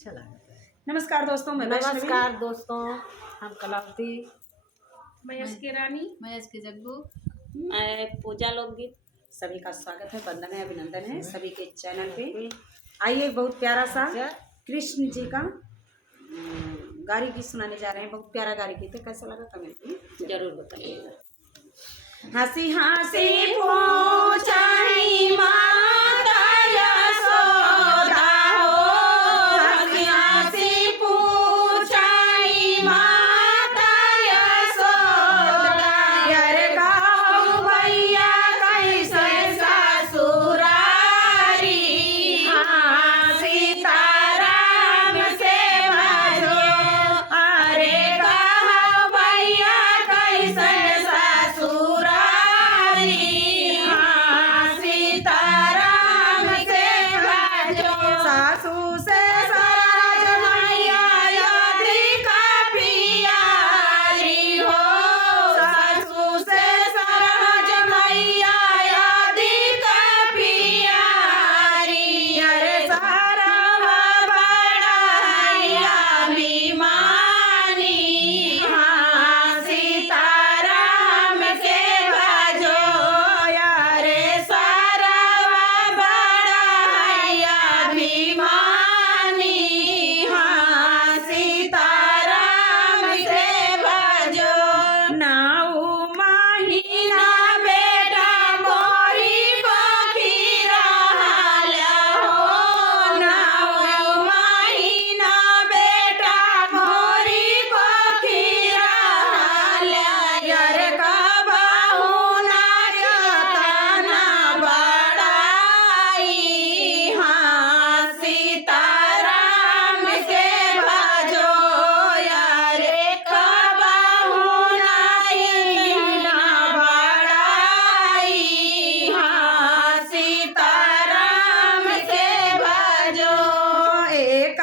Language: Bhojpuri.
चला। नमस्कार दोस्तों, मैं वैष्णवी। नमस्कार दोस्तों, हम कलावती, मयस की रानी, मयस के जग्गू, मैं पूजा लोकगीत। सभी का स्वागत है, वंदन है, अभिनंदन है सभी के चैनल पे। आइए, बहुत प्यारा सा कृष्ण जी का गारी गीत सुनाने जा रहे हैं। बहुत प्यारा गारी गीत है, कैसा लगा कमेंट में जरूर बताइएगा। हंसी हंसी पूछाई माता यशोदा हो, हंसी हंसी पूछाई माता यशोदा, यार गाओ भैया कैसे ससुरारी, हाँ सीताराम से भजो, अरे गाओ भैया कैसे ससुरारी, हाँ सीताराम से भजो। सासू से सरज मैया अधिका प्यारी हो, सासू से सरज मैया अधिका प्यारी, अरे सारवा बड़ाइया अभिमानी, हाँ सीताराम से भजो, यारे सारवा बड़ाइया अभिमानी, हाँ सीताराम से भजो। नाऊ महीना बेटा गोरी पखी रहल हो, नाऊ महीना बेटा गोरी पखी रहल, यार कबहू ना यतना बड़ाई, हाँ सीताराम से भजो, यारे कबहू ना यतना बड़ाई, हाँ सीताराम से भजो। एक